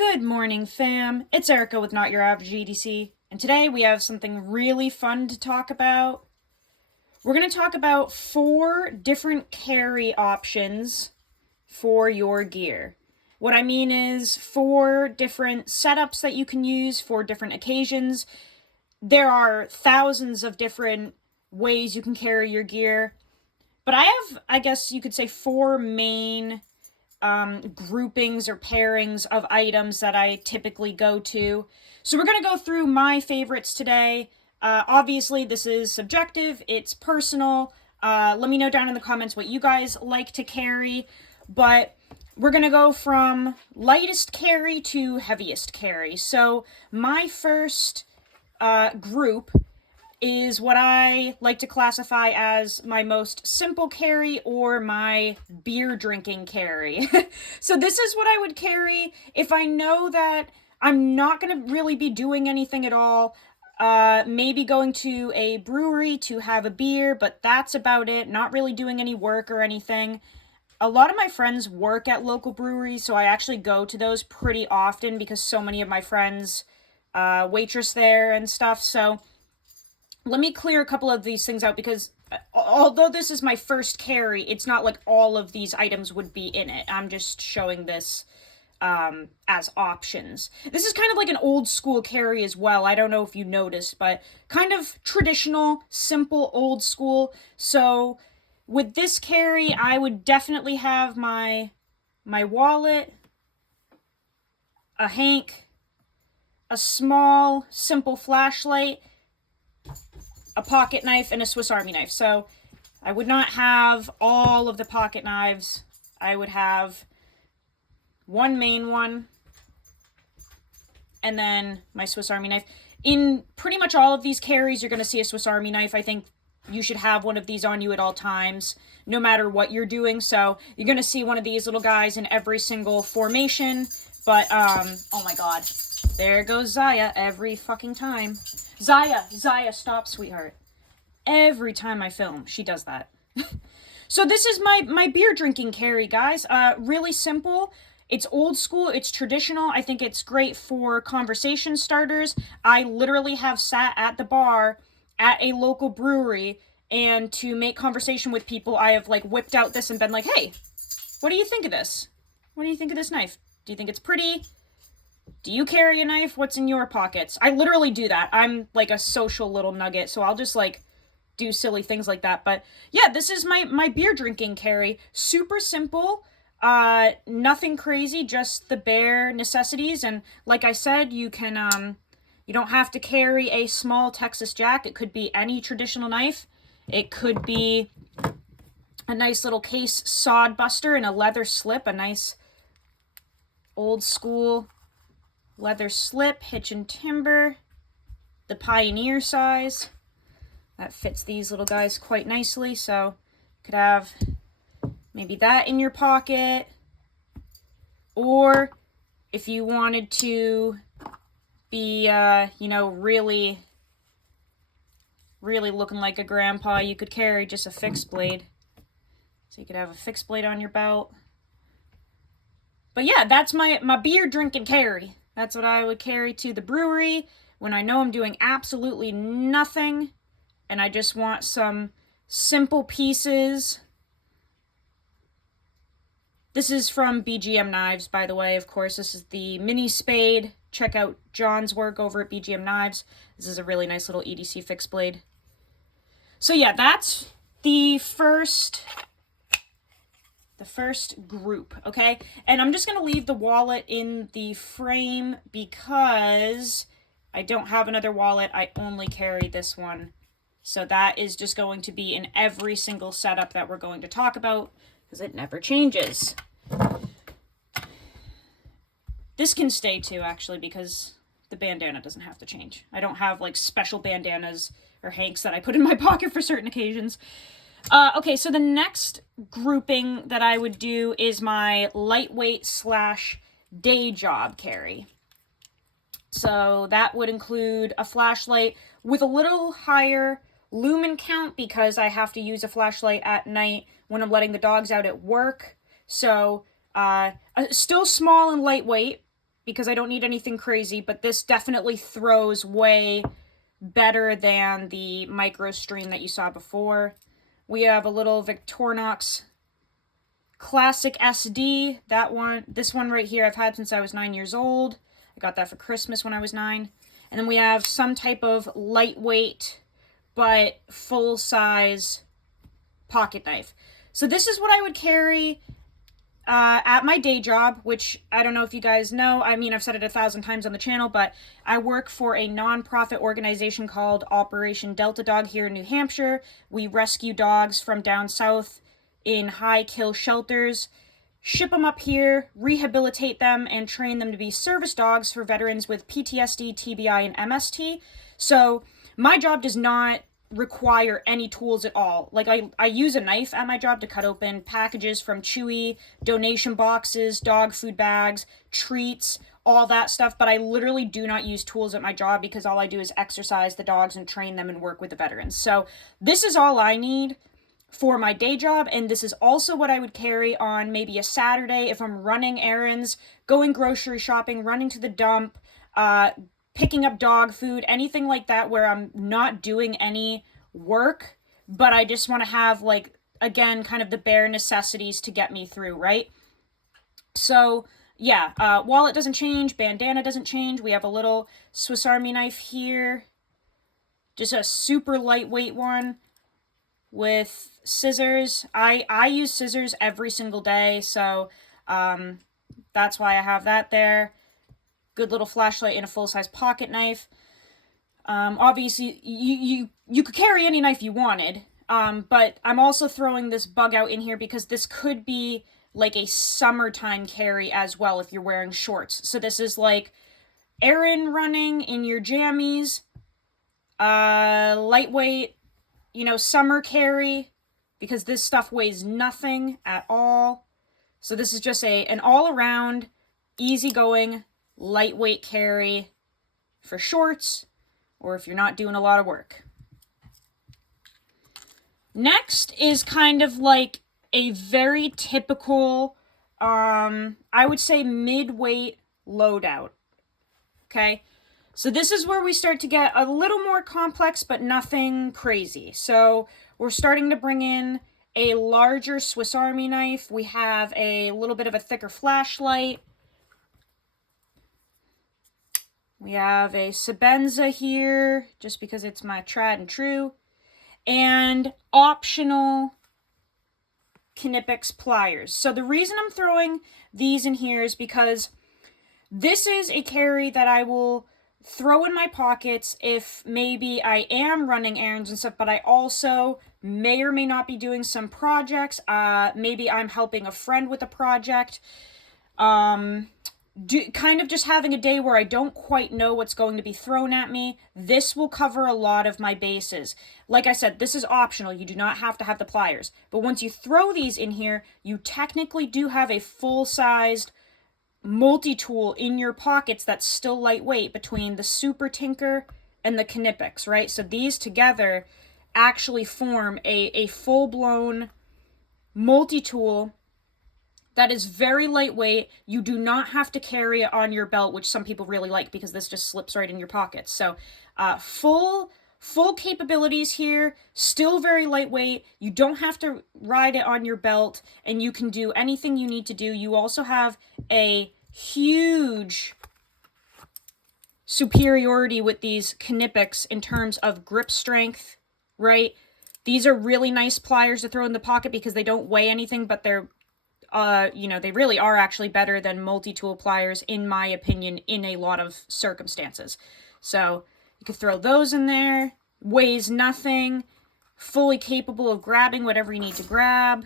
Good morning, fam. It's Erica with Not Your Average EDC, and today we have something really fun to talk about. We're going to talk about 4 different carry options for your gear. What I mean is 4 different setups that you can use for different occasions. There are thousands of different ways you can carry your gear, but I have, I guess you could say, 4 main groupings or pairings of items that I typically go to. So we're going to go through my favorites today. Obviously, this is subjective. It's personal. Let me know down in the comments what you guys like to carry. But we're going to go from lightest carry to heaviest carry. So my first group is what I like to classify as my most simple carry or my beer drinking carry. So this is what I would carry if I know that I'm not going to really be doing anything at all. Maybe going to a brewery to have a beer, but that's about it. Not really doing any work or anything. A lot of my friends work at local breweries, so I actually go to those pretty often because so many of my friends waitress there and stuff. So let me clear a couple of these things out because although this is my first carry, it's not like all of these items would be in it. I'm just showing this as options. This is kind of like an old school carry as well. I don't know if you noticed, but kind of traditional, simple, old school. So with this carry, I would definitely have my wallet, a hank, a small, simple flashlight, a pocket knife, and a Swiss Army knife. So I would not have all of the pocket knives. I would have one main one and then my Swiss Army knife. In pretty much all of these carries, you're going to see a Swiss Army knife. I think you should have one of these on you at all times, no matter what you're doing. So you're going to see one of these little guys in every single formation. But, oh my god. There goes Zaya every fucking time. Zaya, stop, sweetheart. Every time I film, she does that. So this is my beer drinking carry, guys. Really simple. It's old school. It's traditional. I think it's great for conversation starters. I literally have sat at the bar at a local brewery, and to make conversation with people, I have like whipped out this and been like, hey, what do you think of this? What do you think of this knife? Do you think it's pretty? Do you carry a knife? What's in your pockets? I literally do that. I'm like a social little nugget, so I'll just like do silly things like that. But yeah, this is my beer drinking carry. Super simple. Nothing crazy, just the bare necessities. And like I said, you can you don't have to carry a small Texas Jack. It could be any traditional knife. It could be a nice little case sod buster and a leather slip, a nice old school leather slip, hitch and timber, the Pioneer size. That fits these little guys quite nicely, so you could have maybe that in your pocket. Or if you wanted to be, you know, really looking like a grandpa, you could carry just a fixed blade. So you could have a fixed blade on your belt. But yeah, that's my beer drinking carry. That's what I would carry to the brewery when I know I'm doing absolutely nothing and I just want some simple pieces. This is from BGM Knives, by the way. Of course, this is the mini spade. Check out John's work over at BGM Knives. This is a really nice little EDC fixed blade. So yeah, that's the first group, okay? And I'm just going to leave the wallet in the frame because I don't have another wallet. I only carry this one. So that is just going to be in every single setup that we're going to talk about because it never changes. This can stay too, actually, because the bandana doesn't have to change. I don't have like special bandanas or hanks that I put in my pocket for certain occasions. Okay, so the next grouping that I would do is my lightweight / day job carry. So that would include a flashlight with a little higher lumen count because I have to use a flashlight at night when I'm letting the dogs out at work. So still small and lightweight because I don't need anything crazy, but this definitely throws way better than the micro stream that you saw before. We have a little Victorinox Classic SD. This one right here I've had since I was 9 years old. I got that for Christmas when I was 9. And then we have some type of lightweight but full-size pocket knife. So this is what I would carry at my day job, which I don't know if you guys know. I mean, I've said it 1,000 times on the channel, but I work for a non-profit organization called Operation Delta Dog here in New Hampshire. We rescue dogs from down south in high-kill shelters, ship them up here, rehabilitate them, and train them to be service dogs for veterans with PTSD, TBI, and MST. So my job does not require any tools at all. Like, I use a knife at my job to cut open packages from Chewy, donation boxes, dog food bags, treats, all that stuff, but I literally do not use tools at my job because all I do is exercise the dogs and train them and work with the veterans. So this is all I need for my day job, and this is also what I would carry on maybe a Saturday if I'm running errands, going grocery shopping, running to the dump, picking up dog food, anything like that where I'm not doing any work, but I just want to have, like, again, kind of the bare necessities to get me through, right? So, yeah, wallet doesn't change, bandana doesn't change. We have a little Swiss Army knife here, just a super lightweight one with scissors. I use scissors every single day, so that's why I have that there. Good little flashlight and a full-size pocket knife. Obviously, you could carry any knife you wanted, but I'm also throwing this bug out in here because this could be like a summertime carry as well if you're wearing shorts. So this is like errand running in your jammies, lightweight, you know, summer carry, because this stuff weighs nothing at all. So this is just an all-around, easygoing, lightweight carry for shorts, or if you're not doing a lot of work. Next is kind of like a very typical, I would say mid-weight loadout. Okay? So this is where we start to get a little more complex, but nothing crazy. So we're starting to bring in a larger Swiss Army knife. We have a little bit of a thicker flashlight. We have a Sebenza here, just because it's my tried and true. And optional Knipex pliers. So the reason I'm throwing these in here is because this is a carry that I will throw in my pockets if maybe I am running errands and stuff, but I also may or may not be doing some projects. Maybe I'm helping a friend with a project. Kind of just having a day where I don't quite know what's going to be thrown at me. This will cover a lot of my bases. Like I said, this is optional. You do not have to have the pliers. But once you throw these in here, you technically do have a full-sized multi-tool in your pockets that's still lightweight between the Super Tinker and the Knipex, right? So these together actually form a full-blown multi-tool that is very lightweight. You do not have to carry it on your belt, which some people really like because this just slips right in your pockets. So full capabilities here, still very lightweight. You don't have to ride it on your belt, and you can do anything you need to do. You also have a huge superiority with these Knipex in terms of grip strength, right? These are really nice pliers to throw in the pocket because they don't weigh anything, but they're you know, they really are actually better than multi-tool pliers, in my opinion, in a lot of circumstances. So you could throw those in there. Weighs nothing. Fully capable of grabbing whatever you need to grab.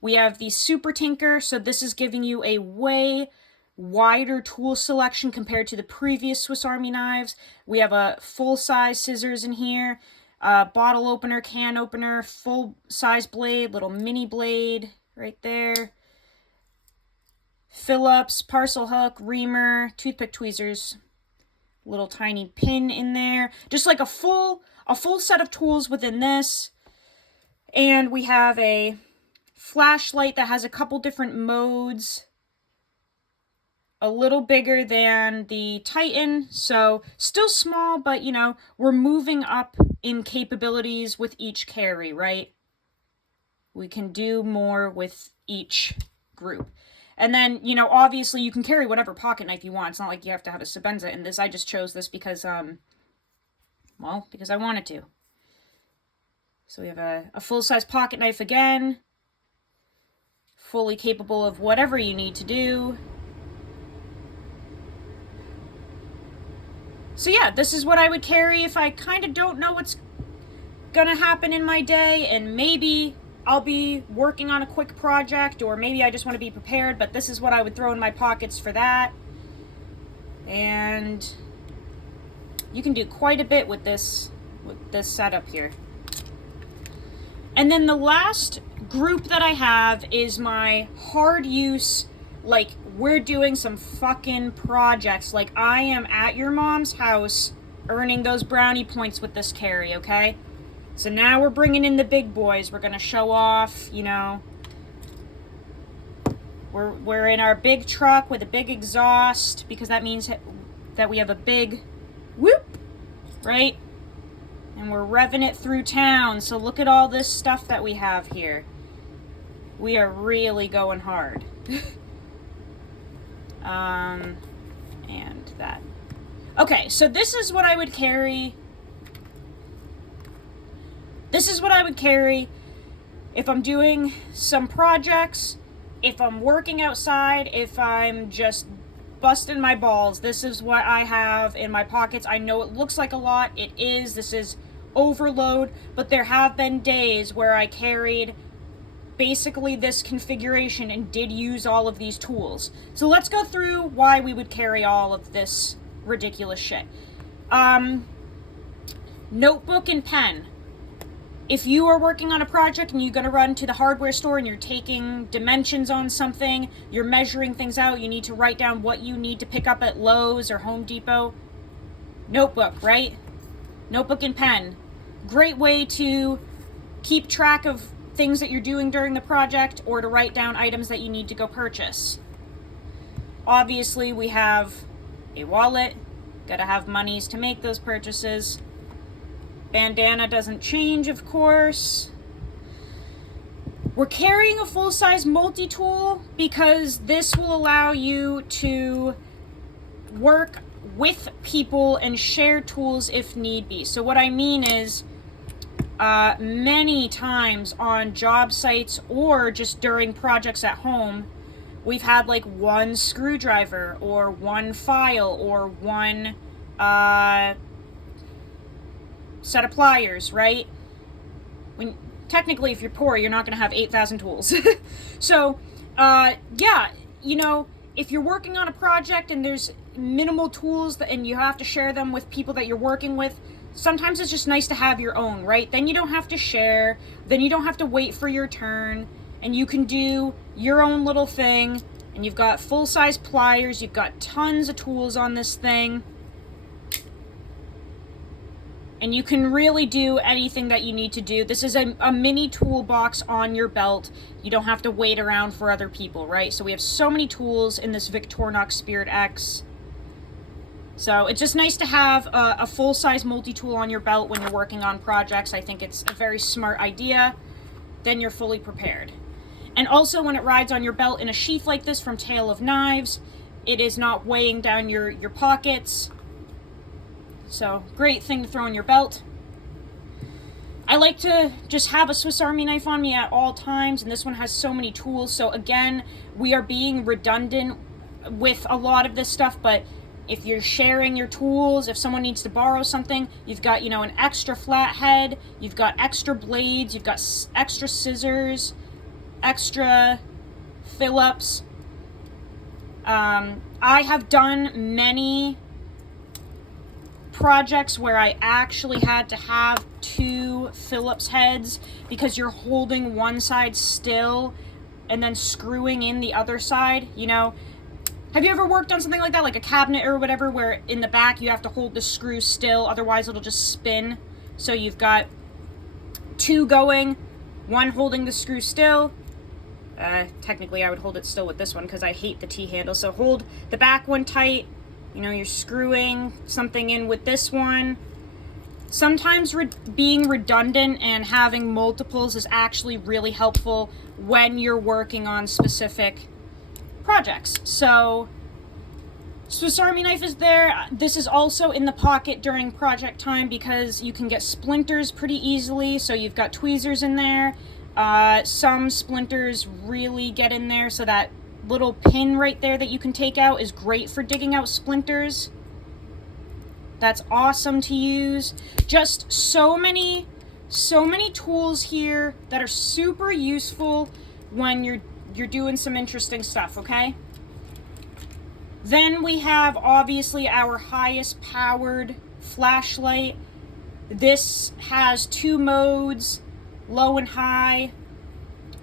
We have the Super Tinker, so this is giving you a way wider tool selection compared to the previous Swiss Army knives. We have a full-size scissors in here. Bottle opener, can opener, full-size blade, little mini blade right there. Phillips, parcel hook, reamer, toothpick tweezers, little tiny pin in there. Just like a full set of tools within this. And we have a flashlight that has a couple different modes. a little bigger than the Titan, so still small, but you know, we're moving up in capabilities with each carry, right? We can do more with each group. And then, you know, obviously you can carry whatever pocket knife you want. It's not like you have to have a Sebenza in this. I just chose this because, well, because I wanted to. So we have a full-size pocket knife again. Fully capable of whatever you need to do. So yeah, this is what I would carry if I kind of don't know what's gonna happen in my day, and maybe I'll be working on a quick project, or maybe I just want to be prepared, but this is what I would throw in my pockets for that. And you can do quite a bit with this setup here. And then the last group that I have is my hard use, like we're doing some fucking projects, like I am at your mom's house earning those brownie points with this carry, okay? So now we're bringing in the big boys. We're gonna show off, you know. We're in our big truck with a big exhaust, because that means that we have a big whoop, right? And we're revving it through town. So look at all this stuff that we have here. We are really going hard. And that. Okay, so this is what I would carry. This is what I would carry if I'm doing some projects, if I'm working outside, if I'm just busting my balls. This is what I have in my pockets. I know it looks like a lot. It is. This is overload, but there have been days where I carried basically this configuration and did use all of these tools. So let's go through why we would carry all of this ridiculous shit. Notebook and pen. If you are working on a project and you're going to run to the hardware store and you're taking dimensions on something, you're measuring things out, you need to write down what you need to pick up at Lowe's or Home Depot. Notebook, right? Notebook and pen. Great way to keep track of things that you're doing during the project, or to write down items that you need to go purchase. Obviously, we have a wallet. Gotta have monies to make those purchases. Bandana doesn't change, of course. We're carrying a full-size multi-tool because this will allow you to work with people and share tools if need be. So what I mean is, many times on job sites or just during projects at home, we've had like one screwdriver or one file or one set of pliers, right? When technically, if you're poor, you're not going to have 8,000 tools. So, yeah, you know, if you're working on a project and there's minimal tools and you have to share them with people that you're working with, sometimes it's just nice to have your own, right? Then you don't have to share, then you don't have to wait for your turn, and you can do your own little thing, and you've got full-size pliers, you've got tons of tools on this thing. And you can really do anything that you need to do. This is a mini toolbox on your belt. You don't have to wait around for other people, right? So we have so many tools in this Victorinox Spirit X. So it's just nice to have a full-size multi-tool on your belt when you're working on projects. I think it's a very smart idea. Then you're fully prepared. And also, when it rides on your belt in a sheath like this from Tale of Knives, it is not weighing down your pockets. So, great thing to throw in your belt. I like to just have a Swiss Army knife on me at all times, and this one has so many tools. So again, we are being redundant with a lot of this stuff, but if you're sharing your tools, if someone needs to borrow something, you've got, you know, an extra flathead, you've got extra blades, you've got extra scissors, extra Phillips. I have done many projects where I actually had to have two Phillips heads because you're holding one side still and then screwing in the other side, you know. Have you ever worked on something like that, like a cabinet or whatever, where in the back you have to hold the screw still, otherwise it'll just spin? So you've got two going, one holding the screw still, Technically, I would hold it still with this one because I hate the T-handle. So hold the back one tight. You know, you're screwing something in with this one. Sometimes being redundant and having multiples is actually really helpful when you're working on specific projects. So Swiss Army knife is there. This is also in the pocket during project time because you can get splinters pretty easily. So you've got tweezers in there. Some splinters really get in there, so that little pin right there that you can take out is great for digging out splinters. That's awesome to use. Just so many tools here that are super useful when you're doing some interesting stuff, okay? Then we have obviously our highest powered flashlight. This has 2 modes, low and high.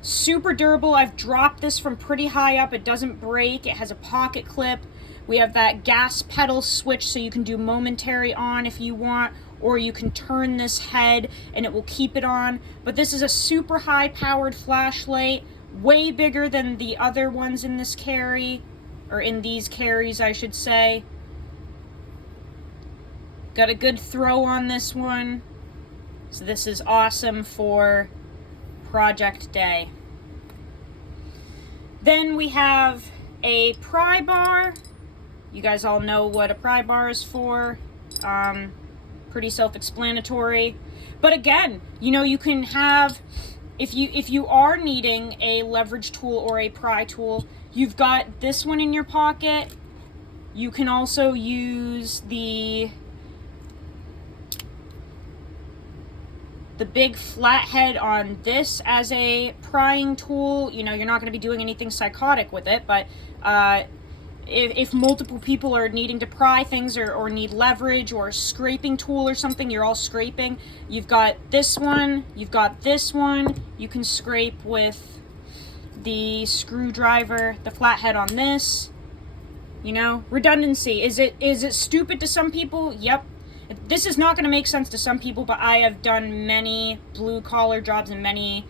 Super durable. I've dropped this from pretty high up. It doesn't break. It has a pocket clip. We have that gas pedal switch so you can do momentary on if you want, or you can turn this head and it will keep it on. But this is a super high powered flashlight, way bigger than the other ones in this carry, or in these carries, I should say. Got a good throw on this one. So this is awesome for project day. Then we have a pry bar. You guys all know what a pry bar is for. Pretty self-explanatory. But again, you know, you can have, if you are needing a leverage tool or a pry tool, you've got this one in your pocket. You can also use the big flathead on this as a prying tool. You know, you're not going to be doing anything psychotic with it, but if multiple people are needing to pry things or need leverage or a scraping tool or something, you're all scraping. You've got this one, you've got this one. You can scrape with the screwdriver, the flathead on this. You know, redundancy. Is it stupid to some people? Yep. This is not going to make sense to some people, but I have done many blue-collar jobs and many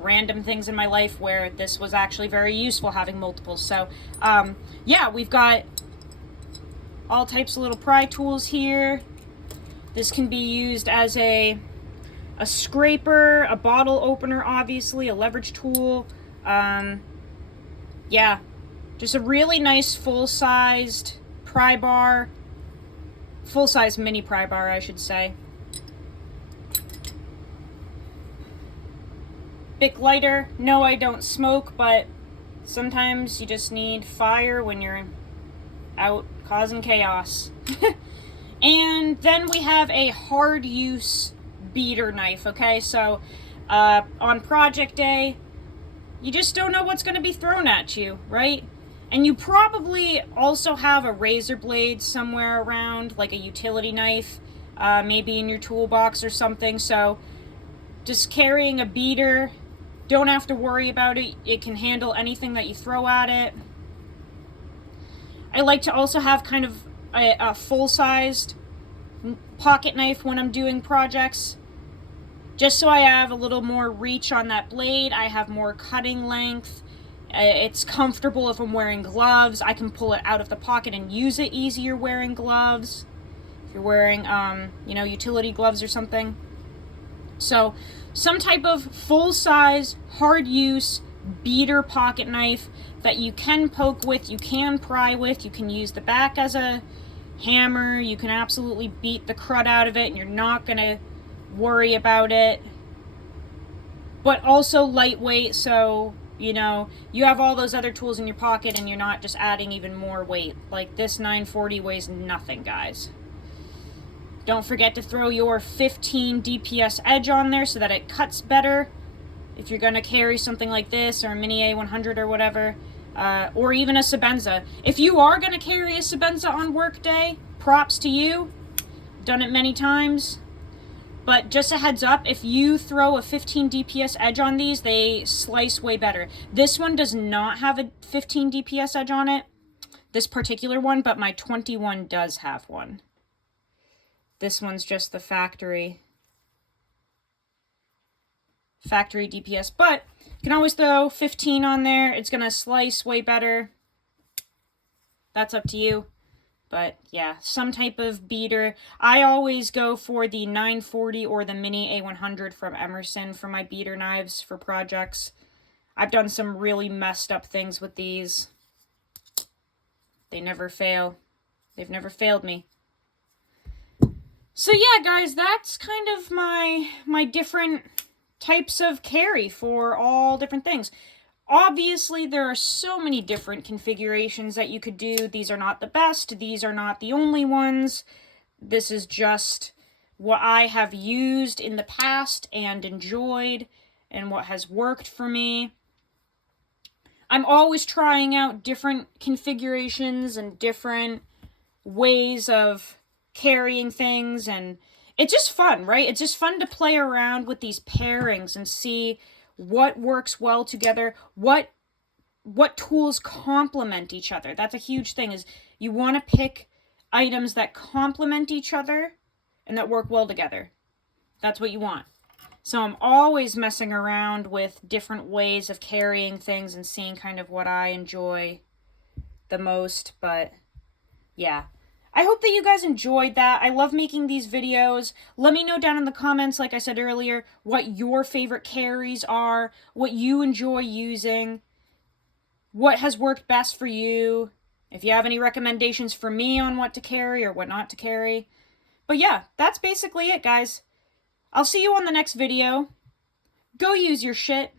random things in my life where this was actually very useful, having multiples. So, yeah, we've got all types of little pry tools here. This can be used as a scraper, a bottle opener, obviously, a leverage tool. Yeah, just a really nice full-sized pry bar. Full-size mini pry bar, I should say. Bic lighter. No, I don't smoke, but sometimes you just need fire when you're out causing chaos. And then we have a hard use beater knife, okay? So on project day, you just don't know what's going to be thrown at you, right? And you probably also have a razor blade somewhere around, like a utility knife, maybe in your toolbox or something. So just carrying a beater, don't have to worry about it. It can handle anything that you throw at it. I like to also have kind of a full-sized pocket knife when I'm doing projects, just so I have a little more reach on that blade. I have more cutting length. It's comfortable if I'm wearing gloves. I can pull it out of the pocket and use it easier wearing gloves. If you're wearing, you know, utility gloves or something. So, some type of full-size, hard-use beater pocket knife that you can poke with, you can pry with, you can use the back as a hammer, you can absolutely beat the crud out of it and you're not going to worry about it. But also lightweight, so you know, you have all those other tools in your pocket and you're not just adding even more weight. Like this 940 weighs nothing, guys. Don't forget to throw your 15 DPS edge on there so that it cuts better. If you're going to carry something like this or a Mini A100 or whatever, or even a Sebenza. If you are going to carry a Sebenza on work day, props to you. Done it many times. But just a heads up, if you throw a 15 DPS edge on these, they slice way better. This one does not have a 15 DPS edge on it, this particular one, but my 21 does have one. This one's just the factory DPS. But You can always throw 15 on there. It's going to slice way better. That's up to you. But yeah, some type of beater. I always go for the 940 or the Mini A100 from Emerson for my beater knives for projects. I've done some really messed up things with these. They never fail. They've never failed me. So yeah, guys, that's kind of my different types of carry for all different things. Obviously, there are so many different configurations that you could do. These are not the best. These are not the only ones. This is just what I have used in the past and enjoyed and what has worked for me. I'm always trying out different configurations and different ways of carrying things, and it's just fun, right? It's just fun to play around with these pairings and see what works well together, what tools complement each other. That's a huge thing, is you want to pick items that complement each other and that work well together. That's what you want. So I'm always messing around with different ways of carrying things and seeing kind of what I enjoy the most. But yeah, I hope that you guys enjoyed that. I love making these videos. Let me know down in the comments, like I said earlier, what your favorite carries are, what you enjoy using, what has worked best for you, if you have any recommendations for me on what to carry or what not to carry. But yeah, that's basically it, guys. I'll see you on the next video. Go use your shit.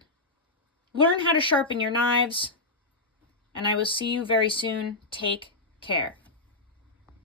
Learn how to sharpen your knives. And I will see you very soon. Take care.